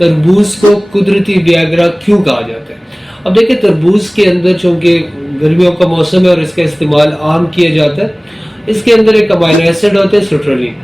तरबूज को कुदरती वियाग्रा क्यों कहा जाता है। अब देखिए, तरबूज के अंदर चूंकि गर्मियों का मौसम है और इसका इस्तेमाल आम किया जाता है, इसके अंदर एक अमाइनो एसिड होते हैं सिट्रोलिन,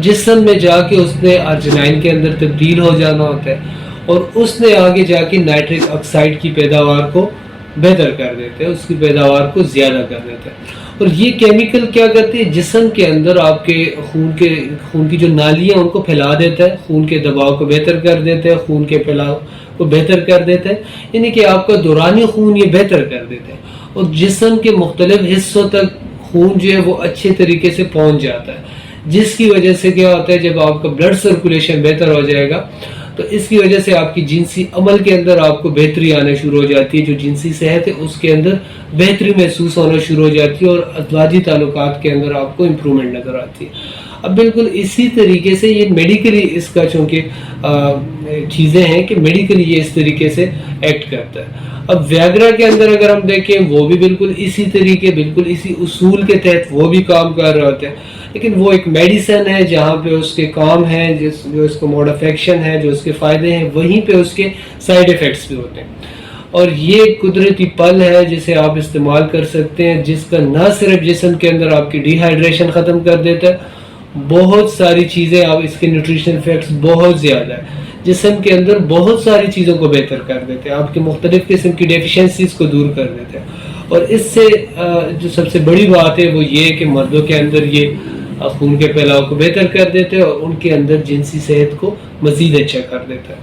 जिस्म में जाके उसने अर्जिनाइन के अंदर तब्दील हो जाना होता है और उसने आगे जाके नाइट्रिक ऑक्साइड की पैदावार को बेहतर कर देते हैं, उसकी पैदावार को ज़्यादा कर देते हैं। और ये केमिकल क्या करते हैं, जिस्म के अंदर आपके खून की जो नालियाँ उनको फैला देता है, खून के दबाव को बेहतर कर देते हैं, खून के फैलाव को बेहतर कर देते हैं, यानी कि आपका दौरानी खून ये बेहतर कर देते हैं और जिस्म के मुख्तलिफ हिस्सों तक खून जो है वो अच्छे तरीके से पहुंच जाता है, जिसकी वजह से क्या होता है, जब आपका ब्लड सर्कुलेशन बेहतर हो जाएगा तो इसकी वजह से आपकी जिनसी अमल के अंदर आपको बेहतरी आना शुरू हो जाती है, जो जिनसी सेहत है उसके अंदर बेहतरी महसूस होना शुरू हो जाती है और अज़वाजी ताल्लुकात के अंदर आपको इम्प्रूवमेंट नज़र आती है। अब बिल्कुल इसी तरीके से ये मेडिकली इसका चूँकि चीज़ें हैं कि मेडिकली ये इस तरीके से एक्ट करता है। अब व्याग्रा के अंदर अगर हम देखें, वो भी बिल्कुल इसी तरीके, बिल्कुल इसी उसूल के तहत वो भी काम कर रहे होते हैं, लेकिन वो एक मेडिसिन है जहाँ पे उसके काम है, जो उसको मोड ऑफ एक्शन है, जो उसके फ़ायदे हैं, वहीं पे उसके साइड इफ़ेक्ट्स भी होते हैं। और ये कुदरती पल है जिसे आप इस्तेमाल कर सकते हैं, जिसका न सिर्फ जिस्म के अंदर आपकी डिहाइड्रेशन ख़त्म कर देता है, बहुत सारी चीज़ें, आप इसके न्यूट्रिशन इफेक्ट्स बहुत ज़्यादा है, जिस्म के अंदर बहुत सारी चीज़ों को बेहतर कर देते हैं, आपके मुख्तलिफ किस्म की डेफिशिएंसीज को दूर कर देते हैं। और इससे जो सबसे बड़ी बात है वो ये है कि मर्दों के अंदर ये खून के फैलाव को बेहतर कर देते हैं और उनके अंदर जिनसी सेहत को मज़ीद अच्छा कर देता है।